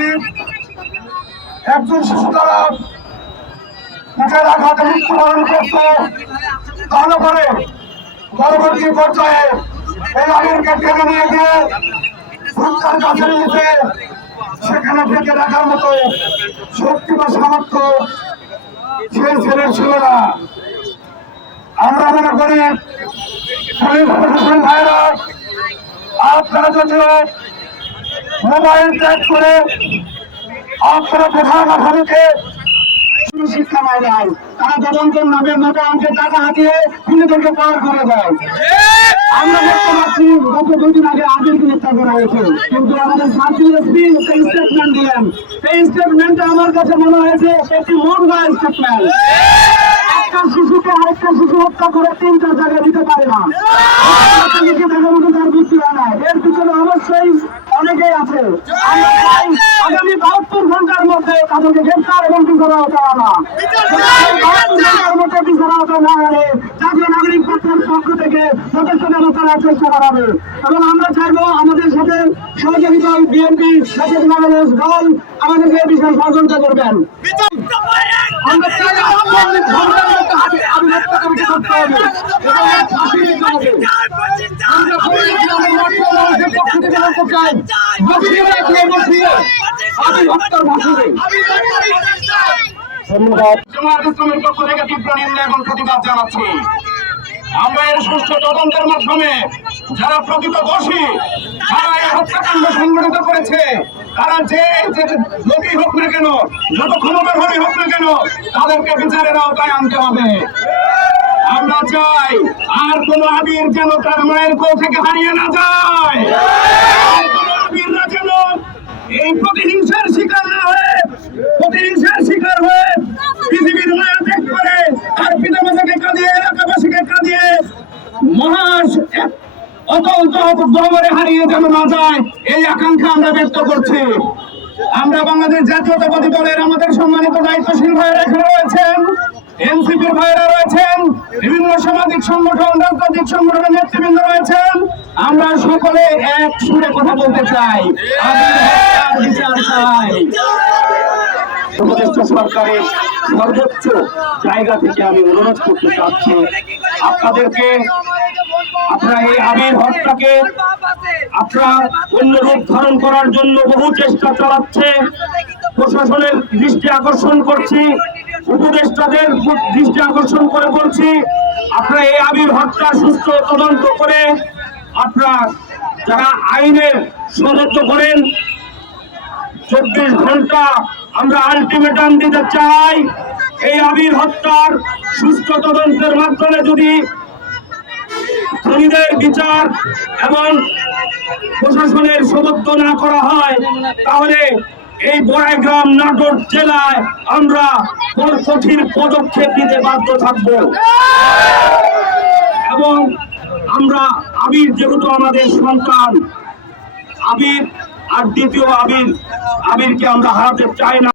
দেখেছি একজন শিশু দ্বারা বুকের আঘাতে, মৃত্যুবরণ করছে তাহলে পরে পরবর্তী পর্যায়ে এই আমিরকে টেনে নিয়ে গিয়ে ভুট্টার কাছে নিয়েছে সেখানে থেকে রাখার মতো শক্তি বা সামর্থ্য সেই ছেলের ছিল না। আমরা মনে করি, পুলিশ প্রশাসন ভাইরা, আপনারা যদিও মোবাইল ট্র্যাক করে আপনারা প্রধান শিক্ষা পায় নাই। তারা টাকা দেয়। দুদিন আগে হয়েছে। কিন্তু আমাদের একটা স্টেটমেন্ট স্টেটমেন্টটা আমার কাছে মনে হয়েছে একটি মন স্টেটমেন্ট শিশুকে আরেকটা শিশু করে দিতে পারে না। আছে। আমরা চাই আগামী বাহাত্তর ঘণ্টার মধ্যে তাদেরকে গ্রেফতার এবং বিচার আওতায় আনা ঘণ্টার মধ্যে বিচার আওতায় না জাতীয় নাগরিক পক্ষের পক্ষ থেকে যথেষ্ট ব্যবস্থা চেষ্টা করা হবে। এবং আমরা চাইব আমাদের সাথে সহযোগিতা বিএনপি জাতীয় বাংলাদেশ দল আমাদেরকে বিষয়ে সহযোগিতা করবেন। আমরা চাই আন্দোলনের মধ্যে আবির্ভাব করতে হবে। এবং ফাঁসি দিতে হবে। আমরা পুলিশ গ্রামের মধ্যে মানুষের পক্ষ থেকে বলতে চাই ধন্যবাদ। জামাত ইসলামের পক্ষ থেকে তীব্র নিন্দা প্রতিবাদ জানাচ্ছি। আমরা এর সুষ্ঠু তদন্তের মাধ্যমে যারা প্রকৃত দোষী, যারা এই হত্যাকাণ্ড সংগঠিত করেছে, তারা যে লোকই হোক না কেন, যত ক্ষমতাধরী হোক না কেন, তাদেরকে বিচারের আওতায় আনতে হবে। আমরা চাই আর কোন আবির যেন তার মায়ের কোল থেকে হারিয়ে না যায় আর কোন আবিররা যেন এই প্রতিহিংসার শিকার না হয়ে, প্রতিহিংসার শিকার হয়ে পৃথিবীর মায়া ত্যাগ করে আর পিতামাতাকে কাঁদিয়ে, এলাকাবাসীকে কাঁদিয়ে মহাস অতল গহবরে হারিয়ে যেন না যায়, এই আকাঙ্ক্ষা আমরা ব্যক্ত করছি। আমরা বাংলাদেশ জাতীয়তাবাদী দলের আমাদের সম্মানিত দায়িত্বশীল ভাইয়েরা এখানে রয়েছেন, এনসিপির ভাইয়েরা রয়েছেন, বিভিন্ন সামাজিক সংগঠন, রাজনৈতিক সংগঠনের নেতৃবৃন্দ রয়েছেন। আমরা সকলে এক সুরে কথা বলতে চাই। হত্যার বিচার চাই। উপদেষ্টা সরকারের সর্বোচ্চ জায়গা থেকে আমি অনুরোধ করতে চাচ্ছি। আপনাদেরকে, আপনারা এই আবির হত্যাকে আপনারা অন্য রূপ ধারণ করার জন্য বহু চেষ্টা চালাচ্ছে। প্রশাসনের দৃষ্টি আকর্ষণ করছি, উপদেষ্টাদের দৃষ্টি আকর্ষণ করে বলছি, আপনারা এই আবির হত্যা সুস্থ তদন্ত করে আপনারা যারা আইনের সদস্য করেন, চব্বিশ ঘণ্টা আমরা আলটিমেটাম দিতে চাই। এই আবির হত্যার সুস্থ তদন্তের মাধ্যমে যদি বিচার এবং প্রশাসনের সমর্থ না করা হয়, তাহলে এই বড়াইগ্রাম নাটোর জেলায় আমরা কঠিন পদক্ষেপ নিতে বাধ্য থাকব। এবং আমরা আবির যেহেতু আমাদের সন্তান আবির আর দ্বিতীয় আবির আবিরকে আমরা হারাতে চাই না।